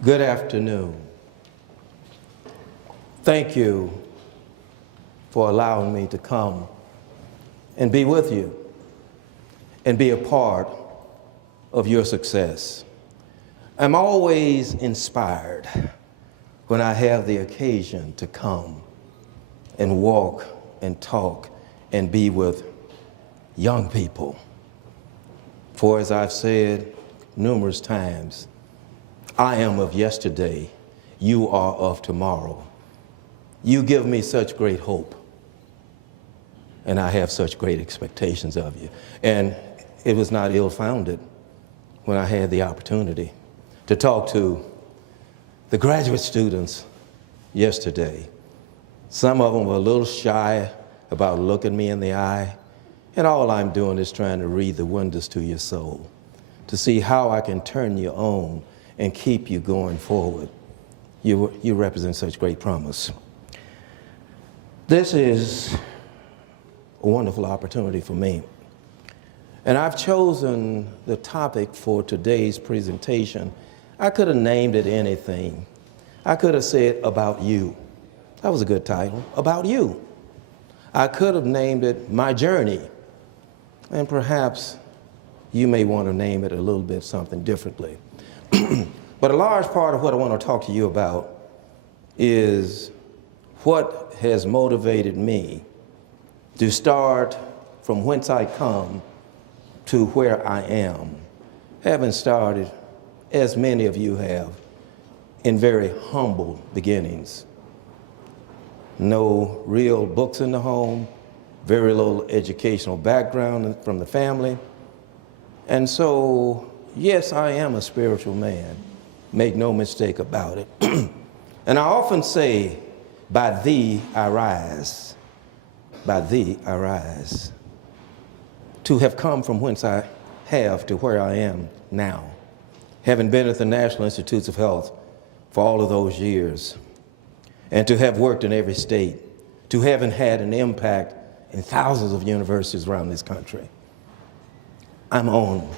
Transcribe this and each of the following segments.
Good afternoon. Thank you for allowing me to come and be with you and be a part of your success. I'm always inspired when I have the occasion to come and walk and talk and be with young people. For as I've said numerous times, I am of yesterday, you are of tomorrow. You give me such great hope, and I have such great expectations of you. And it was not ill-founded when I had the opportunity to talk to the graduate students yesterday. Some of them were a little shy about looking me in the eye, and all I'm doing is trying to read the windows to your soul, to see how I can turn you on and keep you going forward. You represent such great promise. This is a wonderful opportunity for me. And I've chosen the topic for today's presentation. I could have named it anything. I could have said about you. That was a good title, about you. I could have named it my journey. And perhaps you may want to name it a little bit something differently. But a large part of what I want to talk to you about is what has motivated me to start from whence I come to where I am, having started, as many of you have, in very humble beginnings. No real books in the home, very little educational background from the family. And so, yes, I am a spiritual man. Make no mistake about it. And I often say, by thee I rise. By thee I rise. To have come from whence I have to where I am now, having been at the National Institutes of Health for all of those years, and to have worked in every state, to having had an impact in thousands of universities around this country. I'm on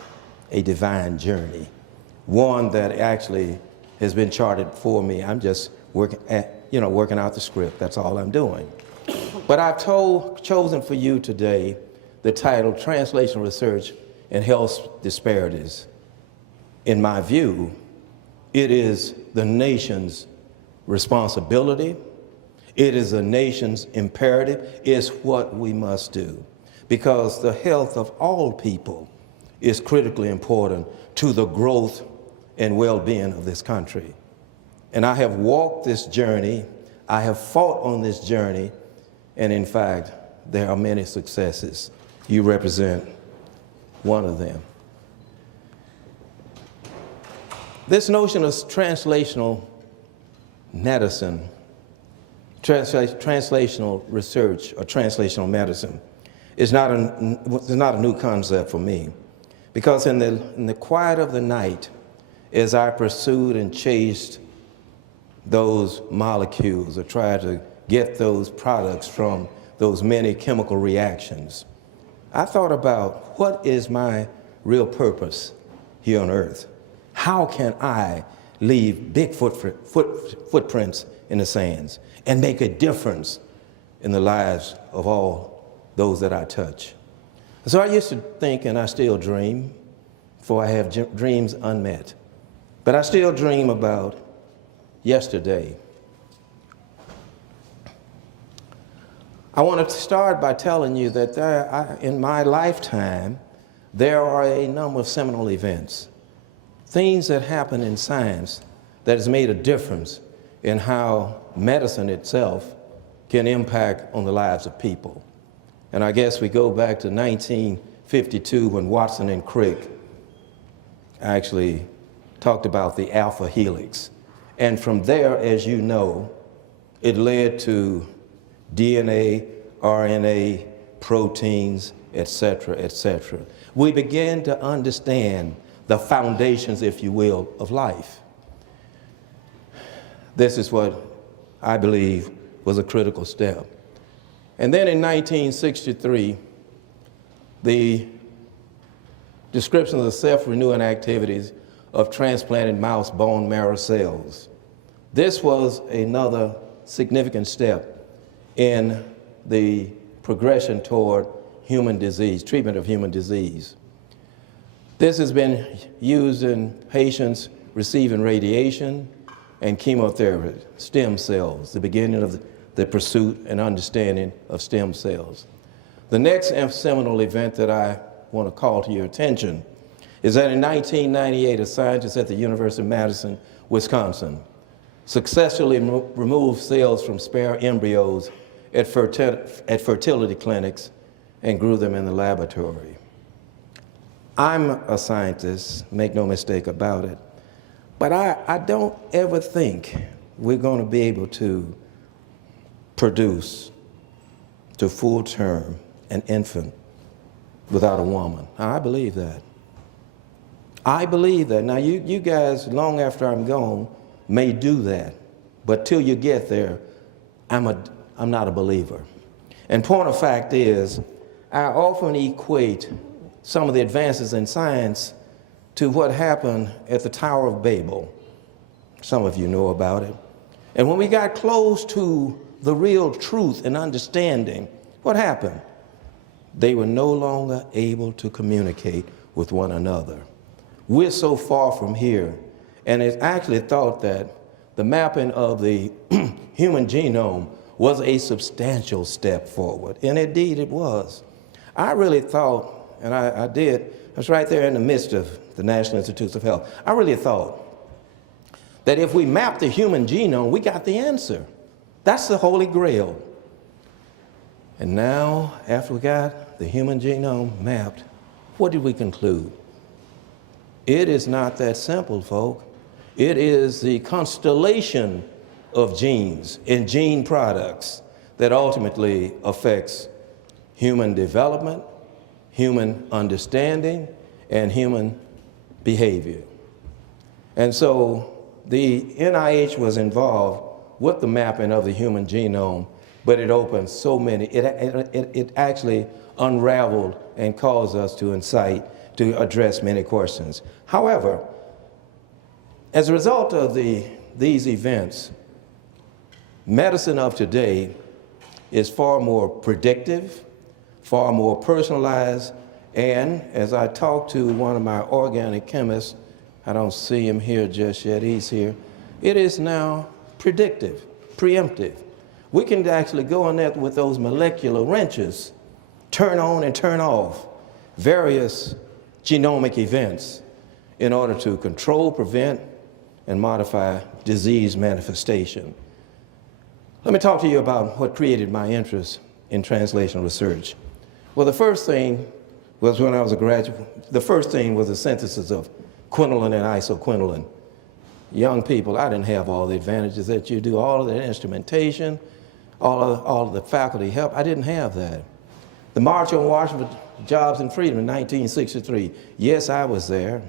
a divine journey, one that actually has been charted for me. I'm just working out the script. That's all I'm doing. But I've chosen for you today the title, Translational Research and Health Disparities. In my view, it is the nation's responsibility. It is the nation's imperative. It's what we must do, because the health of all people is critically important to the growth and well-being of this country. And I have walked this journey, I have fought on this journey, and in fact, there are many successes. You represent one of them. This notion of translational medicine, translational research or translational medicine is not a new concept for me. Because in the quiet of the night, as I pursued and chased those molecules or tried to get those products from those many chemical reactions, I thought about what is my real purpose here on earth? How can I leave big footprints in the sands and make a difference in the lives of all those that I touch? So I used to think, and I still dream, for I have dreams unmet. But I still dream about yesterday. I want to start by telling you that in my lifetime, there are a number of seminal events, things that happen in science that has made a difference in how medicine itself can impact on the lives of people. And I guess we go back to 1952 when Watson and Crick actually talked about the alpha helix. And from there, as you know, it led to DNA, RNA, proteins, et cetera, et cetera. We began to understand the foundations, if you will, of life. This is what I believe was a critical step. And then in 1963, the description of the self-renewing activities of transplanted mouse bone marrow cells. This was another significant step in the progression toward human disease, treatment of human disease. This has been used in patients receiving radiation and chemotherapy, stem cells, the beginning of the pursuit and understanding of stem cells. The next seminal event that I want to call to your attention is that in 1998, a scientist at the University of Madison, Wisconsin, successfully removed cells from spare embryos at fertility clinics and grew them in the laboratory. I'm a scientist, make no mistake about it, but I don't ever think we're going to be able to produce to full term an infant without a woman. I believe that. I believe that. Now, you guys, long after I'm gone, may do that, but till you get there, I'm not a believer. And point of fact is, I often equate some of the advances in science to what happened at the Tower of Babel. Some of you know about it. And when we got close to the real truth and understanding, what happened? They were no longer able to communicate with one another. We're so far from here, and it's actually thought that the mapping of the human genome was a substantial step forward, and indeed it was. I really thought, and I was right there in the midst of the National Institutes of Health, I really thought that if we mapped the human genome, we got the answer. That's the Holy Grail. And now, after we got the human genome mapped, what did we conclude? It is not that simple, folk. It is the constellation of genes and gene products that ultimately affects human development, human understanding, and human behavior. And so the NIH was involved with the mapping of the human genome, but it opened so many, it actually unraveled and caused us to incite to address many questions. However, as a result of these events, medicine of today is far more predictive, far more personalized, and as I talked to one of my organic chemists, I don't see him here just yet, he's here, it is now predictive, preemptive. We can actually go in there with those molecular wrenches, turn on and turn off various genomic events in order to control, prevent, and modify disease manifestation. Let me talk to you about what created my interest in translational research. Well, the first thing was when I was a graduate, the first thing was the synthesis of quinoline and isoquinoline. Young people, I didn't have all the advantages that you do, all of the instrumentation, all of the faculty help. I didn't have that. The March on Washington Jobs and Freedom in 1963, yes, I was there.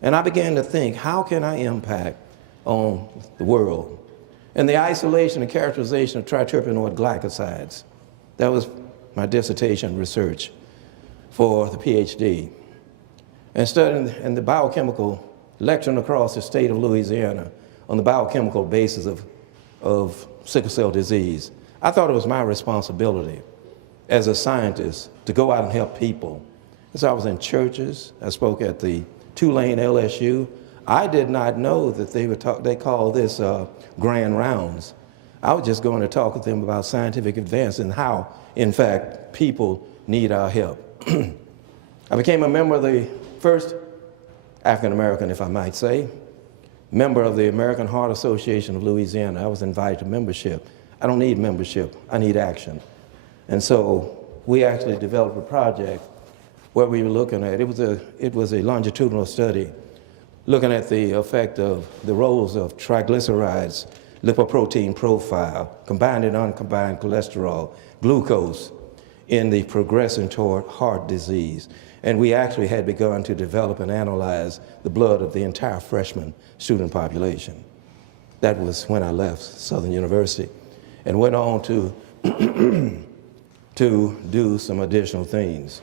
And I began to think, how can I impact on the world? And the isolation and characterization of triterpenoid glycosides. That was my dissertation research for the PhD. And studying in the biochemical, lecturing across the state of Louisiana on the biochemical basis of sickle cell disease. I thought it was my responsibility as a scientist to go out and help people. So I was in churches, I spoke at the Tulane LSU. I did not know that they call this grand rounds. I was just going to talk with them about scientific advance and how, in fact, people need our help. I became a member of the first African-American, if I might say, member of the American Heart Association of Louisiana. I was invited to membership. I don't need membership, I need action. And so we actually developed a project where we were looking at, it was a longitudinal study looking at the effect of the roles of triglycerides, lipoprotein profile, combined and uncombined cholesterol, glucose in the progression toward heart disease. And we actually had begun to develop and analyze the blood of the entire freshman student population. That was when I left Southern University and went on to to do some additional things.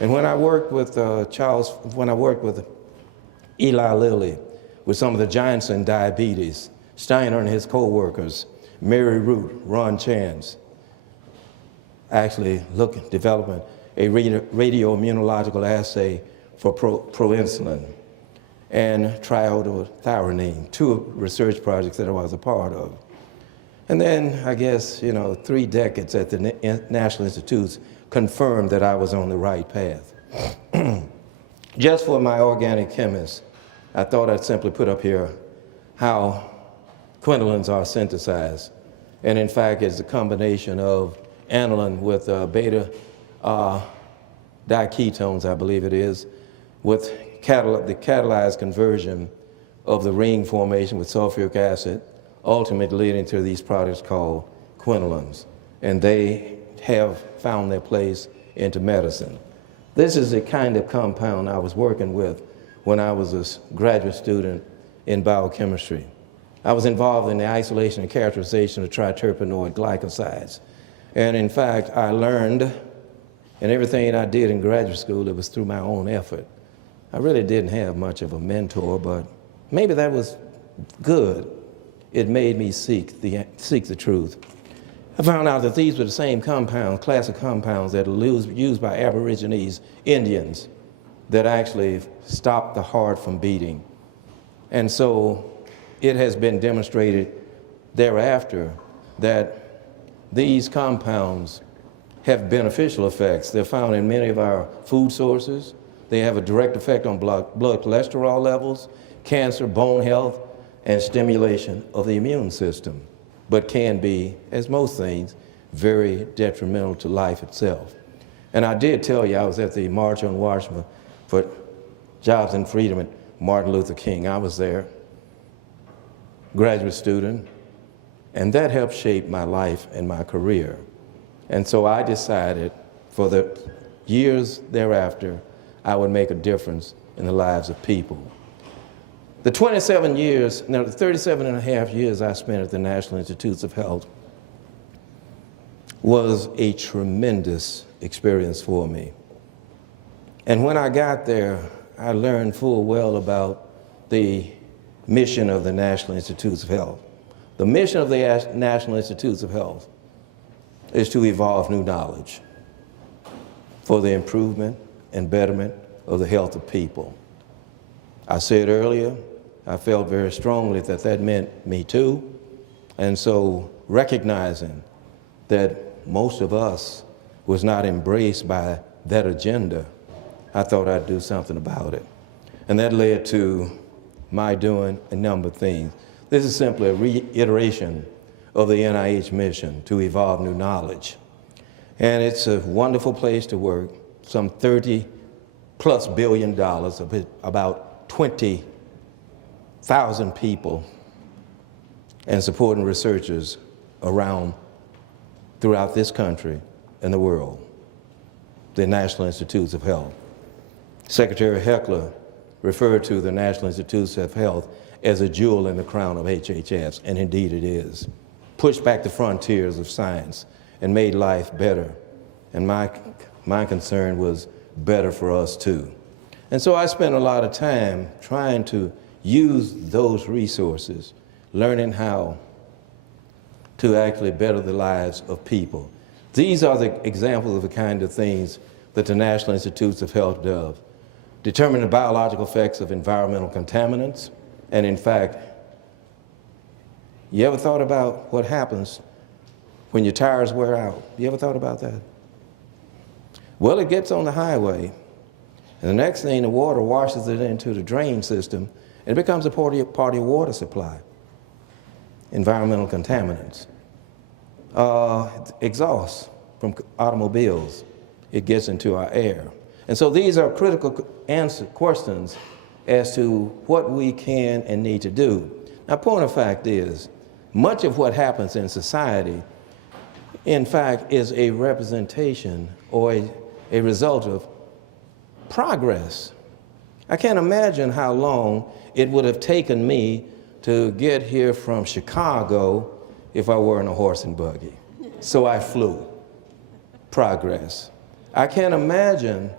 And when I worked with Eli Lilly with some of the giants in diabetes, Steiner and his co-workers, Mary Root, Ron Chance, actually developing a radioimmunological assay for proinsulin and triiodothyronine, two research projects that I was a part of. And then, I guess, 3 decades at the National Institutes confirmed that I was on the right path. Just for my organic chemist, I thought I'd simply put up here how quinolines are synthesized. And in fact, it's a combination of aniline with beta diketones, I believe it is, with the catalyzed conversion of the ring formation with sulfuric acid, ultimately leading to these products called quinolines. And they have found their place into medicine. This is the kind of compound I was working with when I was a graduate student in biochemistry. I was involved in the isolation and characterization of triterpenoid glycosides. And in fact, I learned, and everything I did in graduate school, it was through my own effort. I really didn't have much of a mentor, but maybe that was good. It made me seek the truth. I found out that these were the same compounds, class of compounds that are used by Aborigines, Indians, that actually stop the heart from beating. And so it has been demonstrated thereafter that these compounds have beneficial effects. They're found in many of our food sources. They have a direct effect on blood cholesterol levels, cancer, bone health, and stimulation of the immune system, but can be, as most things, very detrimental to life itself. And I did tell you I was at the March on Washington for Jobs and Freedom at Martin Luther King. I was there, graduate student, and that helped shape my life and my career. And so I decided for the years thereafter, I would make a difference in the lives of people. The 37 years, now the 37 and a half years I spent at the National Institutes of Health was a tremendous experience for me. And when I got there, I learned full well about the mission of the National Institutes of Health. The mission of the National Institutes of Health is to evolve new knowledge for the improvement and betterment of the health of people. I said earlier, I felt very strongly that that meant me too. And so recognizing that most of us was not embraced by that agenda, I thought I'd do something about it. And that led to my doing a number of things. This is simply a reiteration of the NIH mission to evolve new knowledge. And it's a wonderful place to work, some $30+ billion, about 20,000 people, and supporting researchers throughout this country and the world, the National Institutes of Health. Secretary Heckler referred to the National Institutes of Health as a jewel in the crown of HHS, and indeed it is. Pushed back the frontiers of science and made life better. And my concern was better for us too. And so I spent a lot of time trying to use those resources, learning how to actually better the lives of people. These are the examples of the kind of things that the National Institutes of Health does. Determine the biological effects of environmental contaminants. And in fact, you ever thought about what happens when your tires wear out? You ever thought about that? Well, it gets on the highway, and the next thing, the water washes it into the drain system, and it becomes a part of your water supply. Environmental contaminants. Exhaust from automobiles. It gets into our air. And so these are critical questions as to what we can and need to do. Now, point of fact is, much of what happens in society, in fact, is a representation or a result of progress. I can't imagine how long it would have taken me to get here from Chicago if I were in a horse and buggy. So I flew. Progress. I can't imagine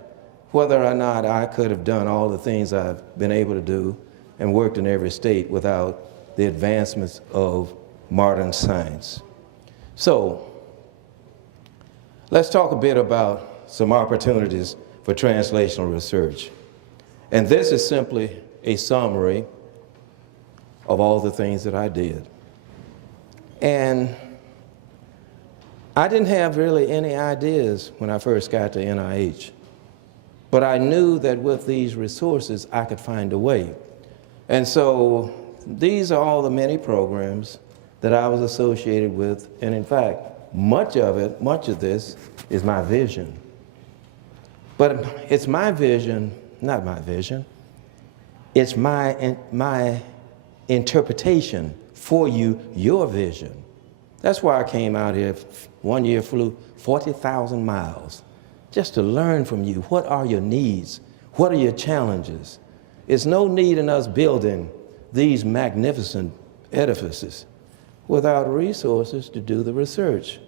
whether or not I could have done all the things I've been able to do and worked in every state without the advancements of modern science. So, let's talk a bit about some opportunities for translational research. And this is simply a summary of all the things that I did. And I didn't have really any ideas when I first got to NIH, but I knew that with these resources, I could find a way. And so these are all the many programs that I was associated with, and in fact, much of this is my vision. But it's my vision, not my vision, it's my interpretation for you, your vision. That's why I came out here. One year flew 40,000 miles just to learn from you. What are your needs? What are your challenges? It's no need in us building these magnificent edifices without resources to do the research.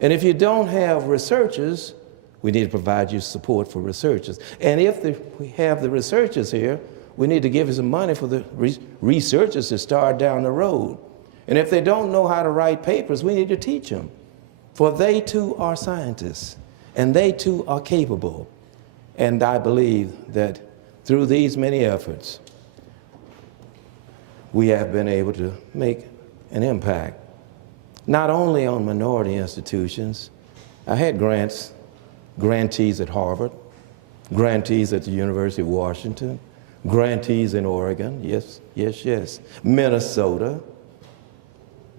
And if you don't have researchers, we need to provide you support for researchers. And if we have the researchers here, we need to give you some money for the researchers to start down the road. And if they don't know how to write papers, we need to teach them. For they too are scientists, and they too are capable. And I believe that through these many efforts, we have been able to make an impact, not only on minority institutions. I had grantees at Harvard, grantees at the University of Washington, grantees in Oregon, yes, Minnesota.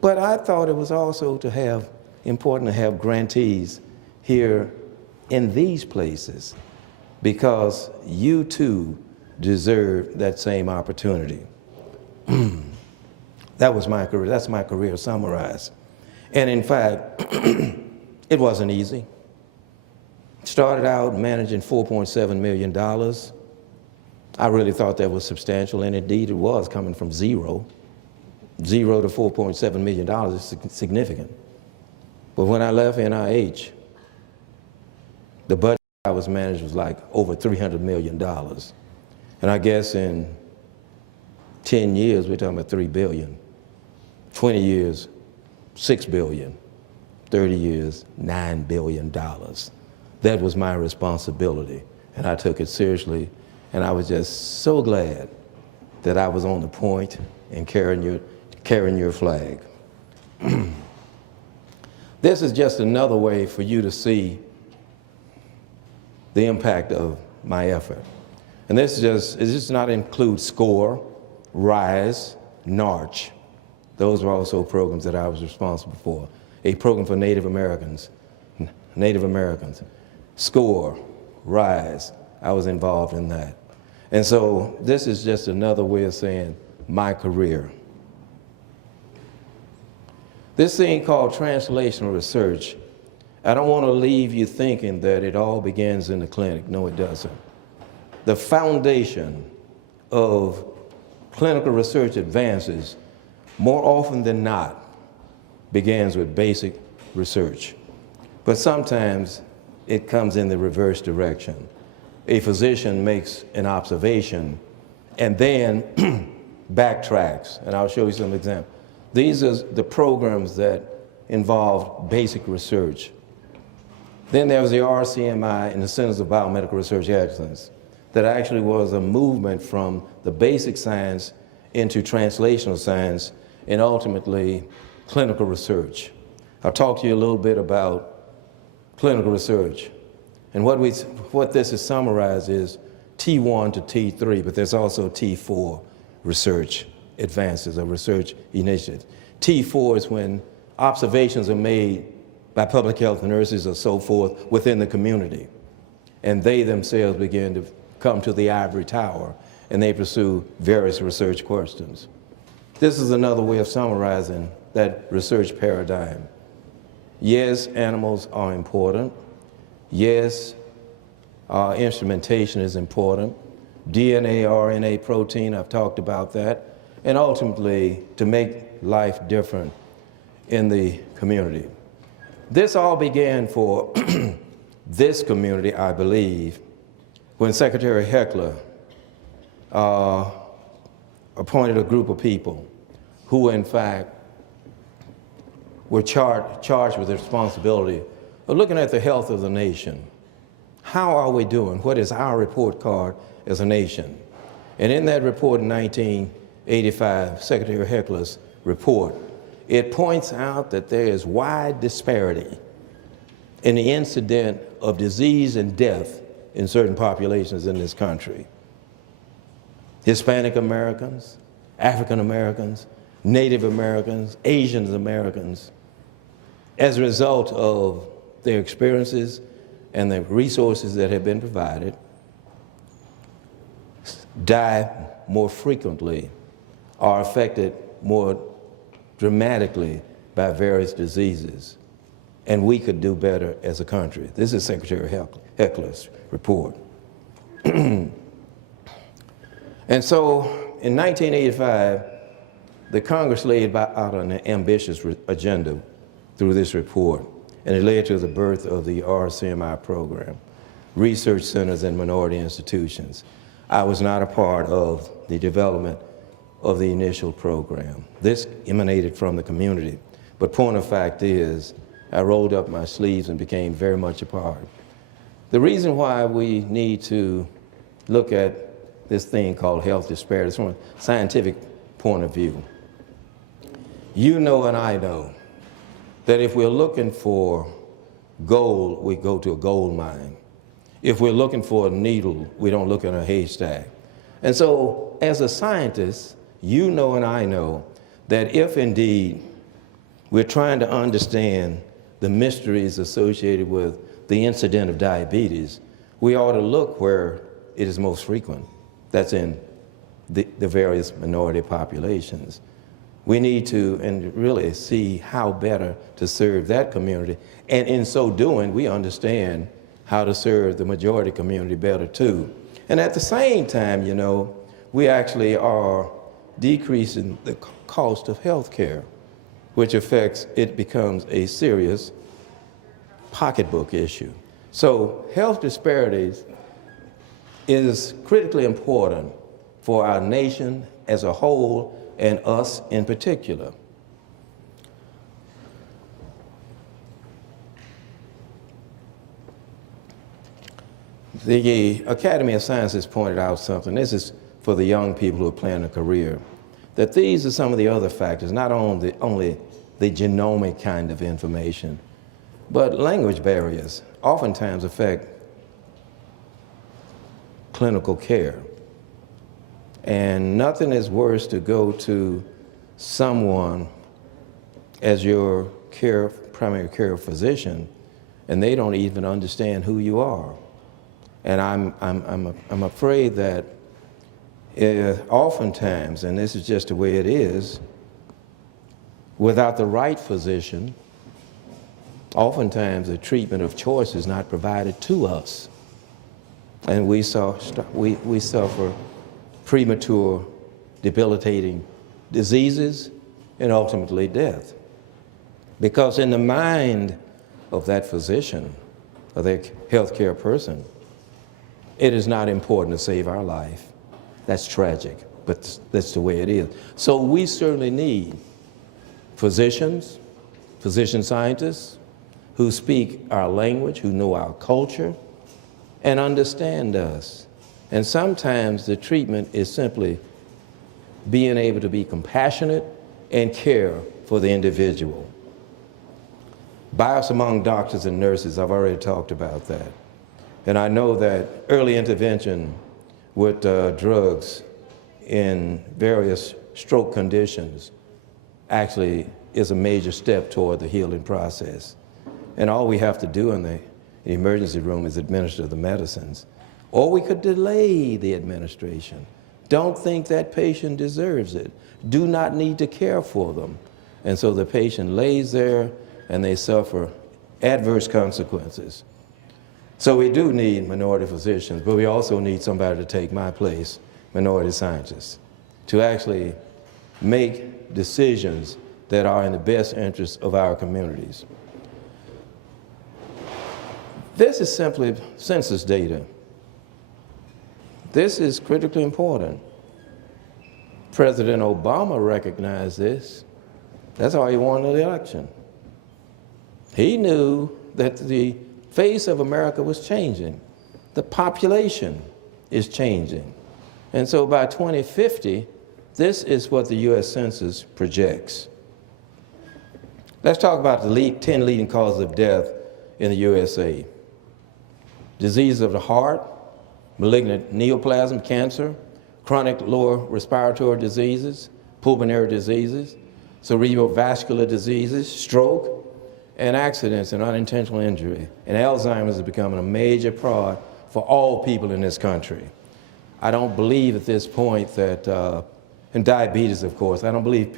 But I thought it was also important to have grantees here in these places, because you too deserve that same opportunity. That was my career. That's my career summarized. And in fact, it wasn't easy. Started out managing $4.7 million. I really thought that was substantial, and indeed it was, coming from zero. Zero to $4.7 million is significant. But when I left NIH, the budget I was managing was like over $300 million. And I guess in 10 years, we're talking about $3 billion. 20 years, $6 billion. 30 years, $9 billion. That was my responsibility, and I took it seriously. And I was just so glad that I was on the point and carrying your flag. This is just another way for you to see the impact of my effort. And this does not include SCORE, RISE, NARCH. Those are also programs that I was responsible for. A program for Native Americans. SCORE, RISE, I was involved in that. And so this is just another way of saying my career. This thing called translational research, I don't want to leave you thinking that it all begins in the clinic. No, it doesn't. The foundation of clinical research advances, more often than not, begins with basic research. But sometimes it comes in the reverse direction. A physician makes an observation and then backtracks, and I'll show you some examples. These are the programs that involve basic research. Then there was the RCMI and the Centers of Biomedical Research Excellence that actually was a movement from the basic science into translational science and ultimately clinical research. I'll talk to you a little bit about clinical research. And what this is summarized is T1 to T3, but there's also T4 research advances or research initiatives. T4 is when observations are made by public health nurses or so forth within the community. And they themselves begin to come to the ivory tower and they pursue various research questions. This is another way of summarizing that research paradigm. Yes, animals are important. Yes, instrumentation is important. DNA, RNA, protein, I've talked about that. And ultimately, to make life different in the community. This all began for this community, I believe, when Secretary Heckler appointed a group of people who, in fact, were charged with the responsibility of looking at the health of the nation. How are we doing? What is our report card as a nation? And in that report in 1985, Secretary Heckler's report, it points out that there is wide disparity in the incidence of disease and death in certain populations in this country. Hispanic Americans, African Americans, Native Americans, Asian Americans, as a result of their experiences and the resources that have been provided, die more frequently, are affected more dramatically by various diseases. And we could do better as a country. This is Secretary Heckler's report. And so in 1985, the Congress laid out an ambitious agenda through this report, and it led to the birth of the RCMI program, Research Centers and Minority Institutions. I was not a part of the development of the initial program. This emanated from the community, but point of fact is, I rolled up my sleeves and became very much a part. The reason why we need to look at this thing called health disparities from a scientific point of view. You know and I know that if we're looking for gold, we go to a gold mine. If we're looking for a needle, we don't look in a haystack. And so as a scientist, you know and I know that if indeed we're trying to understand the mysteries associated with the incidence of diabetes, we ought to look where it is most frequent. That's in the various minority populations. We need to really see how better to serve that community. And in so doing, we understand how to serve the majority community better too. And at the same time, you know, we actually are decreasing the cost of health care, which affects, it becomes a serious pocketbook issue. So health disparities is critically important for our nation as a whole and us in particular. The Academy of Sciences pointed out something. This is for the young people who are planning a career, that these are some of the other factors, not only the genomic kind of information, but language barriers oftentimes affect clinical care. And nothing is worse to go to someone as your primary care physician, and they don't even understand who you are. And I'm afraid that oftentimes, and this is just the way it is, without the right physician, oftentimes the treatment of choice is not provided to us. And we suffer premature, debilitating diseases and ultimately death. Because in the mind of that physician or that healthcare person, it is not important to save our life. That's tragic, but that's the way it is. So we certainly need physicians, physician scientists who speak our language, who know our culture, and understand us. And sometimes the treatment is simply being able to be compassionate and care for the individual. Bias among doctors and nurses, I've already talked about that. And I know that early intervention with drugs in various stroke conditions actually is a major step toward the healing process. And all we have to do in the emergency room is administer the medicines. Or we could delay the administration. Don't think that patient deserves it. Do not need to care for them. And so the patient lays there and they suffer adverse consequences. So we do need minority physicians, but we also need somebody to take my place, minority scientists, to actually make decisions that are in the best interest of our communities. This is simply census data. This is critically important. President Obama recognized this. That's why he won the election. He knew that the face of America was changing. The population is changing. And so by 2050, this is what the U.S. Census projects. Let's talk about the 10 leading causes of death in the USA. Disease of the heart, malignant neoplasm, cancer, chronic lower respiratory diseases, pulmonary diseases, cerebrovascular diseases, stroke, and accidents and unintentional injury. And Alzheimer's is becoming a major part for all people in this country. I don't believe at this point that, and diabetes, of course, I don't believe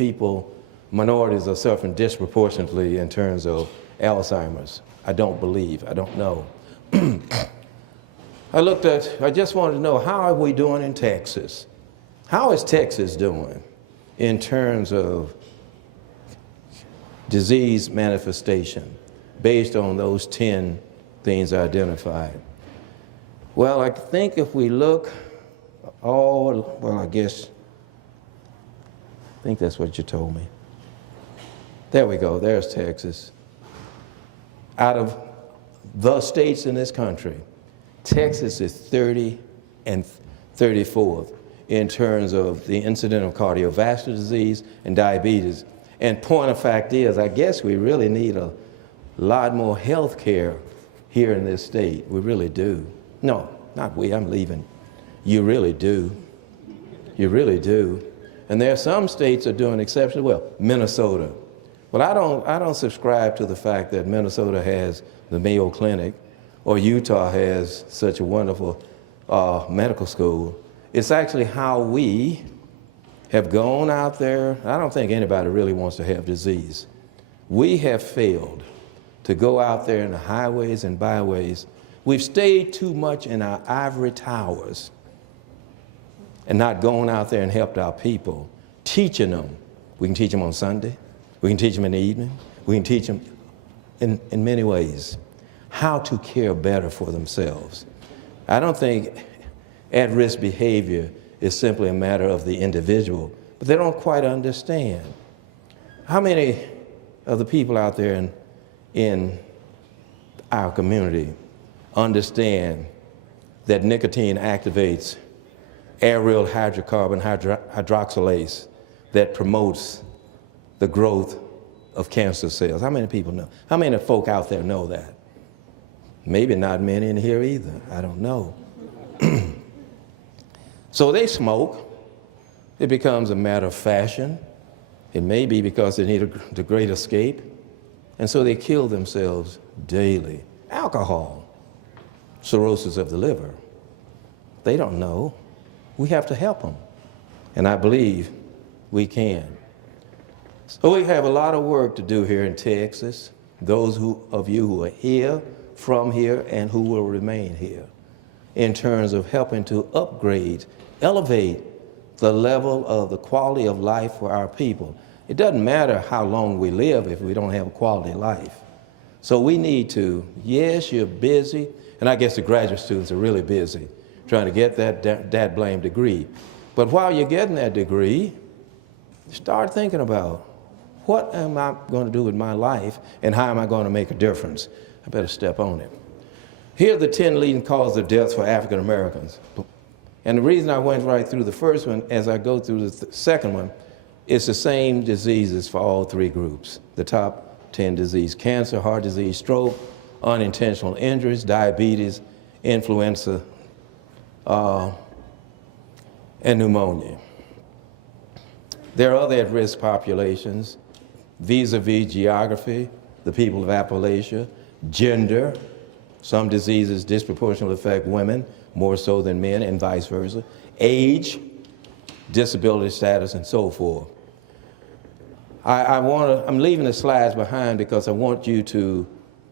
minorities are suffering disproportionately in terms of Alzheimer's. I don't believe, I don't know. I just wanted to know, how are we doing in Texas? How is Texas doing in terms of disease manifestation based on those 10 things identified? Well, I think if we look I think that's what you told me. There we go, there's Texas. Out of the states in this country, Texas is 30 and 34th in terms of the incidence of cardiovascular disease and diabetes. And point of fact is, I guess we really need a lot more health care here in this state. We really do. No, not we, I'm leaving. You really do. You really do. And there are some states that are doing exceptionally well. Minnesota. Well, I don't subscribe to the fact that Minnesota has the Mayo Clinic or Utah has such a wonderful medical school. It's actually how we have gone out there. I don't think anybody really wants to have disease. We have failed to go out there in the highways and byways. We've stayed too much in our ivory towers and not going out there and helped our people, teaching them. We can teach them on Sunday. We can teach them in the evening. We can teach them in many ways how to care better for themselves. I don't think at-risk behavior is simply a matter of the individual, but they don't quite understand. How many of the people out there in our community understand that nicotine activates aryl hydrocarbon hydroxylase that promotes the growth of cancer cells? How many people know? How many folk out there know that? Maybe not many in here either. I don't know. So they smoke. It becomes a matter of fashion. It may be because they need the great escape. And so they kill themselves daily. Alcohol, cirrhosis of the liver. They don't know. We have to help them. And I believe we can. So we have a lot of work to do here in Texas. Those of you who are here, from here, and who will remain here, in terms of helping to upgrade, elevate the level of the quality of life for our people. It doesn't matter how long we live if we don't have a quality life. So we need to, yes, you're busy, and I guess the graduate students are really busy trying to get that blame degree. But while you're getting that degree, start thinking about, what am I going to do with my life, and how am I going to make a difference? I better step on it. Here are the 10 leading causes of death for African Americans. And the reason I went right through the first one, as I go through the second one, it's the same diseases for all three groups. The top 10 diseases: cancer, heart disease, stroke, unintentional injuries, diabetes, influenza, and pneumonia. There are other at-risk populations vis-a-vis geography, the people of Appalachia, gender. Some diseases disproportionately affect women more so than men, and vice versa. Age, disability status, and so forth. I'm leaving the slides behind because I want you to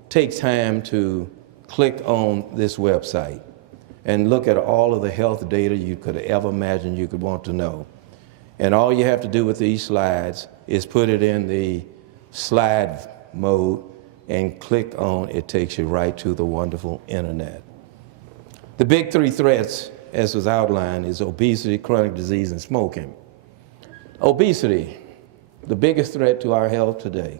take time to click on this website and look at all of the health data you could ever imagine you could want to know. And all you have to do with these slides is put it in the slide mode and click on, it takes you right to the wonderful internet. The big three threats, as was outlined, is obesity, chronic disease, and smoking. Obesity, the biggest threat to our health today.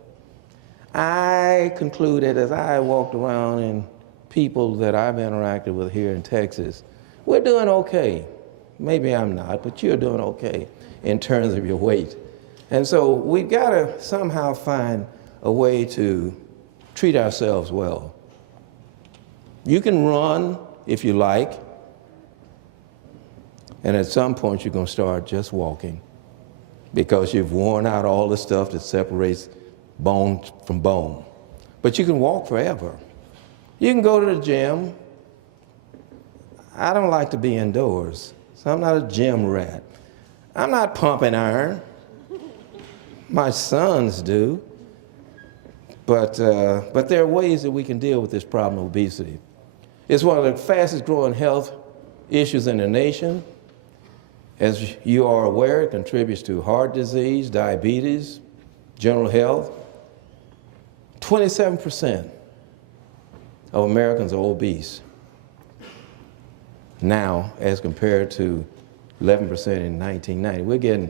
I concluded as I walked around and people that I've interacted with here in Texas, we're doing okay. Maybe I'm not, but you're doing okay in terms of your weight. And so we've got to somehow find a way to treat ourselves well. You can run if you like, and at some point you're going to start just walking because you've worn out all the stuff that separates bone from bone. But you can walk forever. You can go to the gym. I don't like to be indoors, so I'm not a gym rat. I'm not pumping iron. My sons do. But there are ways that we can deal with this problem of obesity. It's one of the fastest growing health issues in the nation. As you are aware, it contributes to heart disease, diabetes, general health. 27% of Americans are obese now as compared to 11% in 1990. We're getting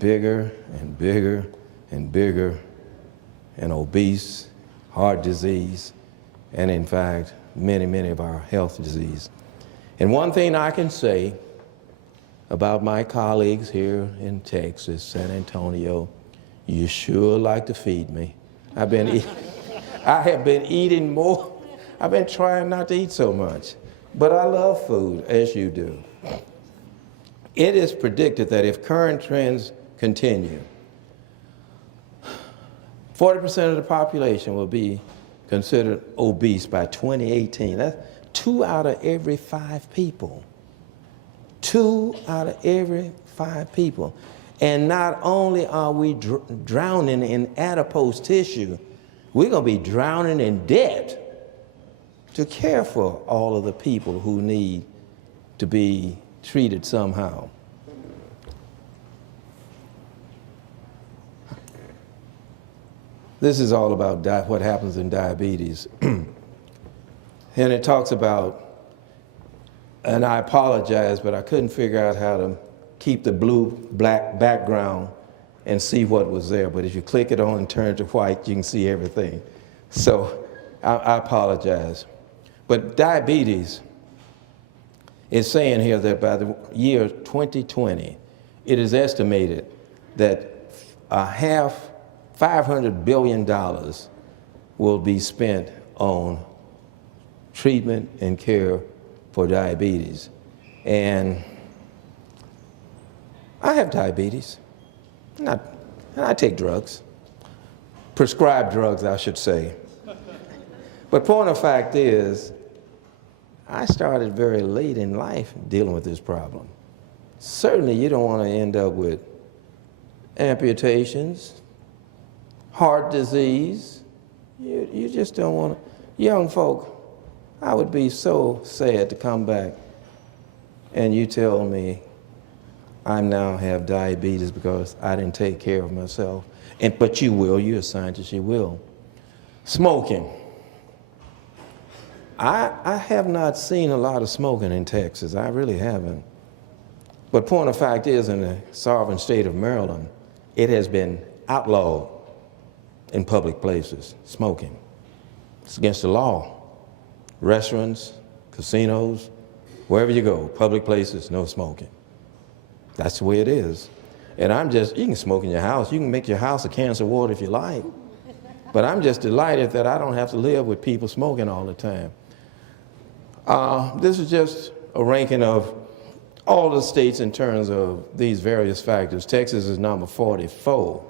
bigger and bigger and bigger and obese, heart disease, and in fact, many of our health disease. And one thing I can say about my colleagues here in Texas, San Antonio, you sure like to feed me. I have been eating more. I've been trying not to eat so much, but I love food, as you do. It is predicted that if current trends continue, 40% of the population will be considered obese by 2018. That's 2 out of every 5 people. 2 out of every 5 people. And not only are we drowning in adipose tissue, we're going to be drowning in debt to care for all of the people who need to be treated somehow. This is all about what happens in diabetes. And it talks about, and I apologize, but I couldn't figure out how to keep the blue-black background and see what was there. But if you click it on and turn it to white, you can see everything. So I apologize. But diabetes is saying here that by the year 2020, it is estimated that $500 billion will be spent on treatment and care for diabetes. And I have diabetes, and I take drugs, prescribed drugs, I should say. But point of fact is, I started very late in life dealing with this problem. Certainly you don't want to end up with amputations, heart disease. You just don't want to. Young folk, I would be so sad to come back and you tell me I now have diabetes because I didn't take care of myself. But you will, you're a scientist, you will. Smoking. I have not seen a lot of smoking in Texas, I really haven't. But point of fact is, in the sovereign state of Maryland, it has been outlawed in public places, smoking. It's against the law. Restaurants, casinos, wherever you go, public places, no smoking. That's the way it is. And you can smoke in your house. You can make your house a cancer ward if you like. But I'm just delighted that I don't have to live with people smoking all the time. This is just a ranking of all the states in terms of these various factors. Texas is number 44.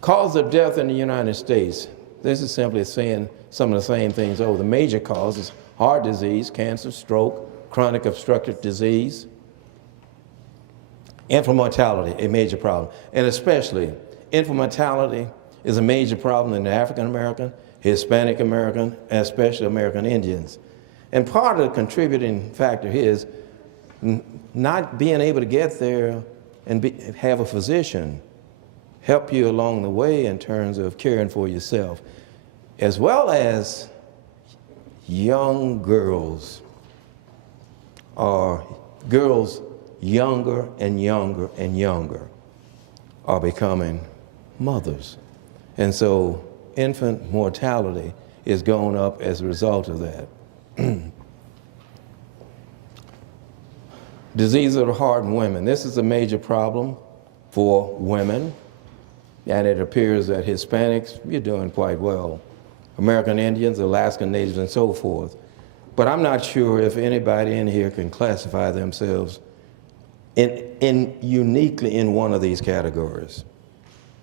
Cause of death in the United States. This is simply saying some of the same things over. The major causes: heart disease, cancer, stroke, chronic obstructive disease. Infant mortality, a major problem. And especially, infant mortality is a major problem in the African American, Hispanic American, and especially American Indians. And part of the contributing factor is not being able to get there and have a physician help you along the way in terms of caring for yourself, as well as young girls, or girls younger and younger and younger. are becoming mothers. And so infant mortality is going up as a result of that. Disease of the heart in women. This is a major problem for women, and it appears that Hispanics, you're doing quite well. American Indians, Alaskan Natives, and so forth. But I'm not sure if anybody in here can classify themselves uniquely in one of these categories.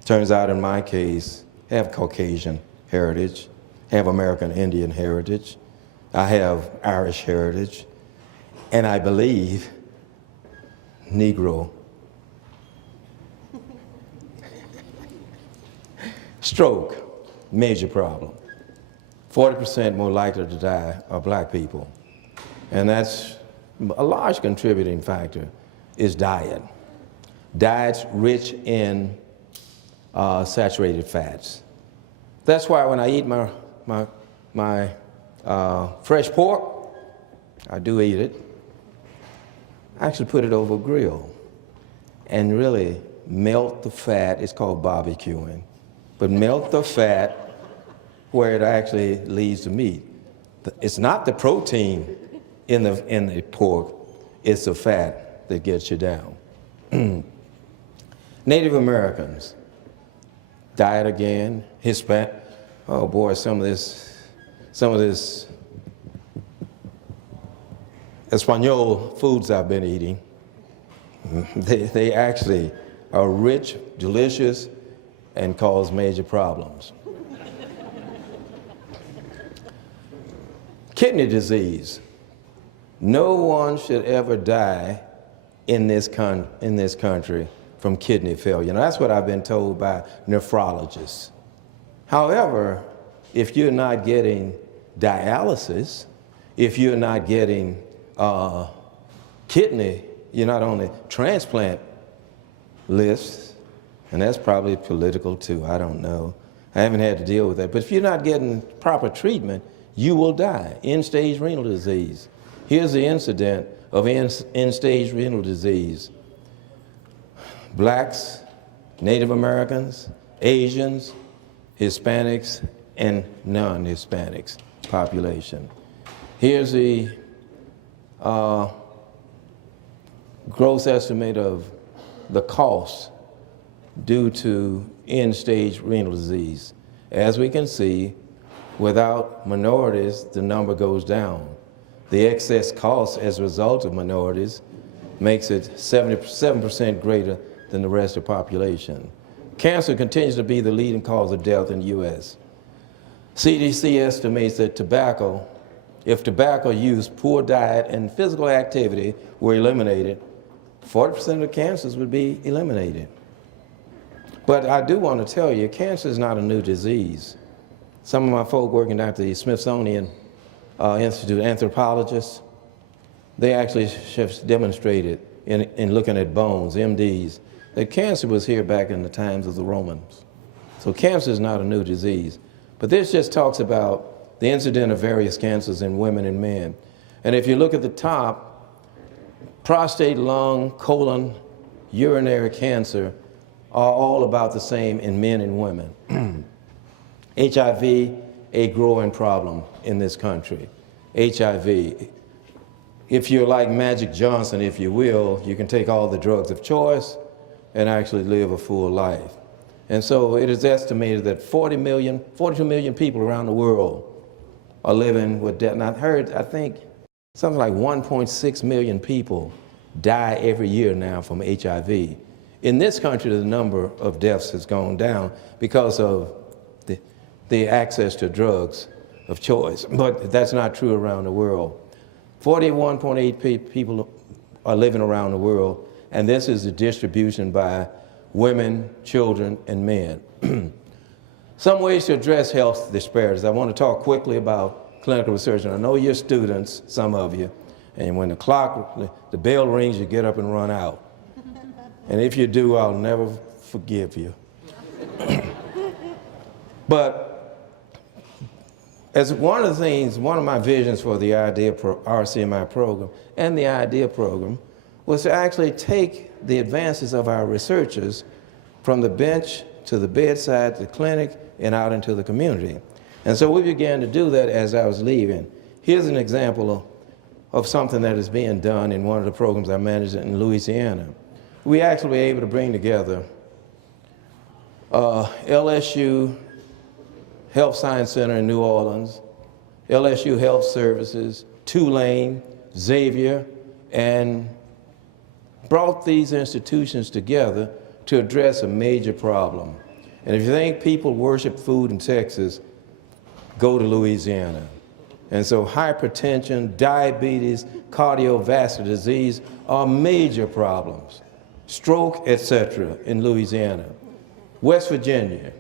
Turns out in my case, I have Caucasian heritage, have American Indian heritage, I have Irish heritage, and I believe Negro. Stroke, major problem. 40% more likely to die are black people. And that's a large contributing factor is diet. Diets rich in saturated fats. That's why when I eat my fresh pork, I do eat it, I actually put it over a grill and really melt the fat. It's called barbecuing. But melt the fat where it actually leads to meat. It's not the protein in the pork, it's the fat that gets you down. Native Americans, diet again, Hispanic. Oh boy, some of this Espanol foods I've been eating, they actually are rich, delicious, and cause major problems. Kidney disease. No one should ever die in this country from kidney failure. You know, that's what I've been told by nephrologists. However, if you're not getting dialysis, if you're not getting kidney, you're not on the transplant list, and that's probably political too, I don't know. I haven't had to deal with that. But if you're not getting proper treatment, you will die. End-stage renal disease. Here's the incident of end-stage renal disease. Blacks, Native Americans, Asians, Hispanics, and non-Hispanics population. Here's the gross estimate of the cost due to end-stage renal disease. As we can see, without minorities, the number goes down. The excess cost as a result of minorities makes it 77% greater than the rest of the population. Cancer continues to be the leading cause of death in the U.S. CDC estimates that if tobacco use, poor diet, and physical activity were eliminated, 40% of the cancers would be eliminated. But I do want to tell you, cancer is not a new disease. Some of my folk working at the Smithsonian Institute, anthropologists, they actually have demonstrated in looking at bones, MDs, that cancer was here back in the times of the Romans. So cancer is not a new disease. But this just talks about the incidence of various cancers in women and men. And if you look at the top, prostate, lung, colon, urinary cancer are all about the same in men and women. HIV, a growing problem in this country. HIV. If you're like Magic Johnson, if you will, you can take all the drugs of choice and actually live a full life. And so it is estimated that 42 million people around the world are living with death. And I think something like 1.6 million people die every year now from HIV. In this country, the number of deaths has gone down because of the access to drugs of choice. But that's not true around the world. 41.8 people are living around the world, and this is the distribution by women, children, and men. Some ways to address health disparities. I want to talk quickly about clinical research, and I know you're students, some of you, and when the bell rings, you get up and run out. And if you do, I'll never forgive you. But as one of my visions for the RCMI program and the IDEA program was to actually take the advances of our researchers from the bench to the bedside, to the clinic, and out into the community. And so we began to do that as I was leaving. Here's an example of something that is being done in one of the programs I managed in Louisiana. We actually were able to bring together LSU Health Science Center in New Orleans, LSU Health Services, Tulane, Xavier, and brought these institutions together to address a major problem. And if you think people worship food in Texas, go to Louisiana. And so hypertension, diabetes, cardiovascular disease are major problems. Stroke, etc., in Louisiana. West Virginia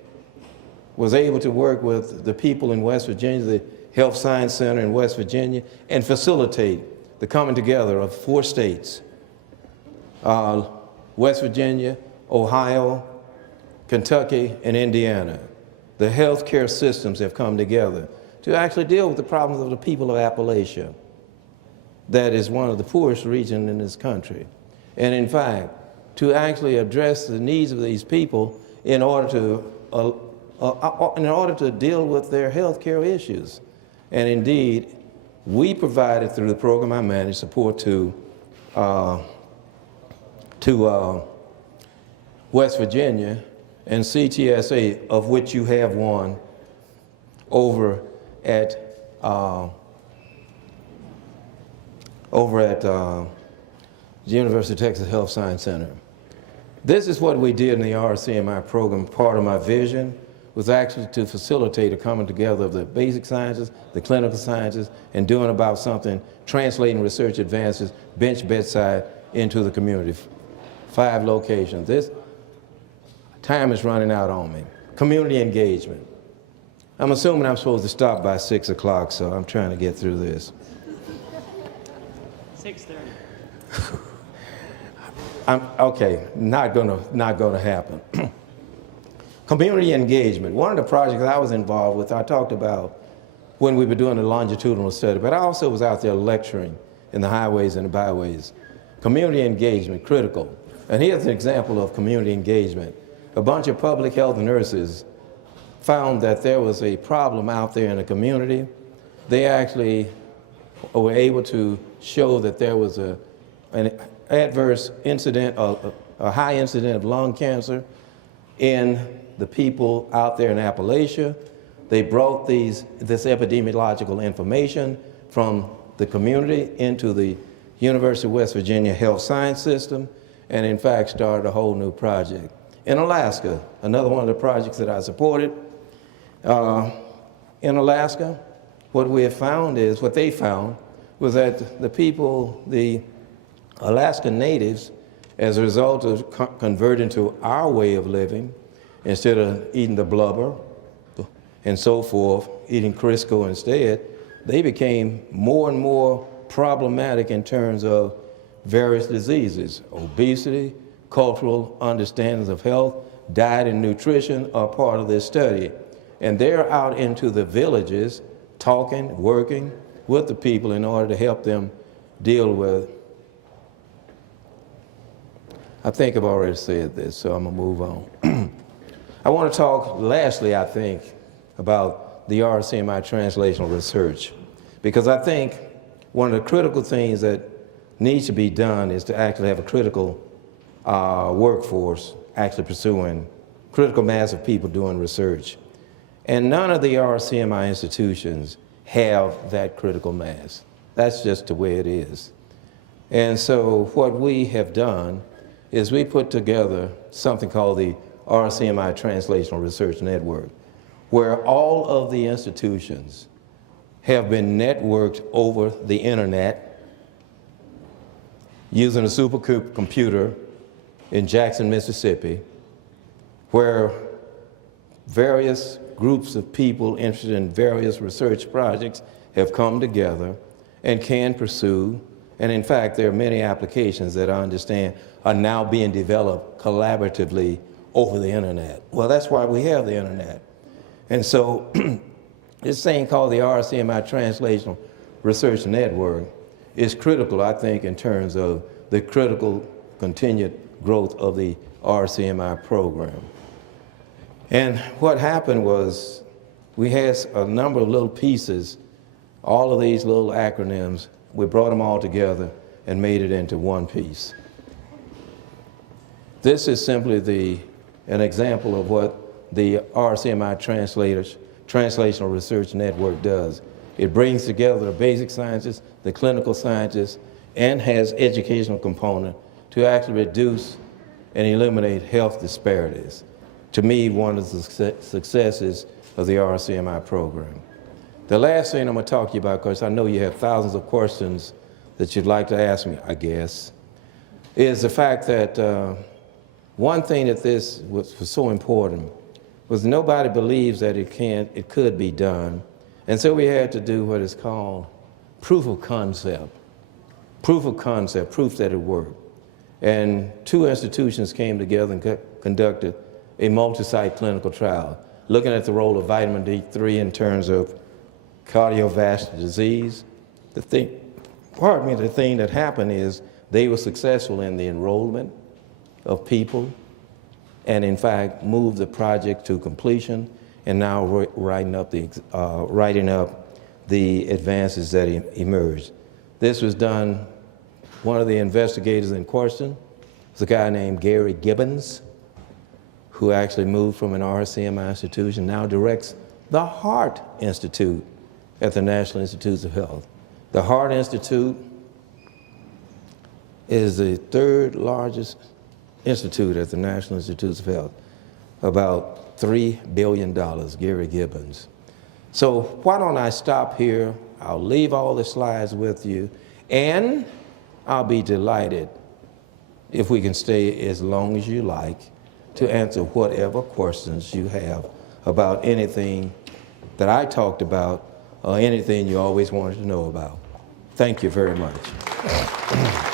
was able to work with the people in West Virginia, the Health Science Center in West Virginia, and facilitate the coming together of 4 states, West Virginia, Ohio, Kentucky, and Indiana. The healthcare systems have come together to actually deal with the problems of the people of Appalachia. That is one of the poorest regions in this country. And in fact, to actually address the needs of these people in order to deal with their healthcare issues. And indeed, we provided through the program I managed support to West Virginia and CTSA, of which you have one over at the University of Texas Health Science Center. This is what we did in the RCMI program. Part of my vision was actually to facilitate a coming together of the basic sciences, the clinical sciences, and doing about something, translating research advances, bench bedside, into the community. 5 locations. This time is running out on me. Community engagement. I'm assuming I'm supposed to stop by 6 o'clock, so I'm trying to get through this. 6:30. Okay, not gonna happen. Community engagement. One of the projects I was involved with, I talked about when we were doing a longitudinal study, but I also was out there lecturing in the highways and the byways. Community engagement, critical. And here's an example of community engagement. A bunch of public health nurses found that there was a problem out there in the community. They actually were able to show that there was an adverse incident, a high incident of lung cancer in the people out there in Appalachia. They brought this epidemiological information from the community into the University of West Virginia Health Science System, and in fact started a whole new project. In Alaska, another one of the projects that I supported, in Alaska, what they found was that the people, the Alaskan natives, as a result of converting to our way of living, instead of eating the blubber and so forth, eating Crisco instead, they became more and more problematic in terms of various diseases. Obesity, cultural understandings of health, diet and nutrition are part of this study. And they're out into the villages talking, working with the people in order to help them deal with. I think I've already said this, so I'm gonna move on. I want to talk lastly, I think, about the RCMI translational research, because I think one of the critical things that needs to be done is to actually have a critical workforce actually pursuing critical mass of people doing research. And none of the RCMI institutions have that critical mass. That's just the way it is. And so what we have done is we put together something called the RCMI Translational Research Network, where all of the institutions have been networked over the internet using a supercomputer in Jackson, Mississippi, where various groups of people interested in various research projects have come together and can pursue. And in fact, there are many applications that I understand are now being developed collaboratively over the internet. Well, that's why we have the internet. And so this thing called the RCMI Translational Research Network is critical, I think, in terms of the critical continued growth of the RCMI program. And what happened was we had a number of little pieces, all of these little acronyms. We brought them all together and made it into one piece. This is simply an example of what the RCMI Translational Research Network does. It brings together the basic sciences, the clinical sciences, and has educational component to actually reduce and eliminate health disparities. To me, one of the successes of the RCMI program. The last thing I'm going to talk to you about, because I know you have thousands of questions that you'd like to ask me, I guess, is the fact that one thing that this was so important was nobody believes that it could be done. And so we had to do what is called proof of concept. Proof of concept, proof that it worked. And two institutions came together and conducted a multi-site clinical trial, looking at the role of vitamin D3 in terms of cardiovascular disease. The thing that happened is they were successful in the enrollment of people and in fact moved the project to completion and now writing up the advances that emerged. This was done, one of the investigators in question was a guy named Gary Gibbons, who actually moved from an RCMI institution, now directs the Heart Institute at the National Institutes of Health. The Heart Institute is the third largest institute at the National Institutes of Health, about $3 billion, Gary Gibbons. So why don't I stop here? I'll leave all the slides with you, and I'll be delighted if we can stay as long as you like to answer whatever questions you have about anything that I talked about or anything you always wanted to know about. Thank you very much.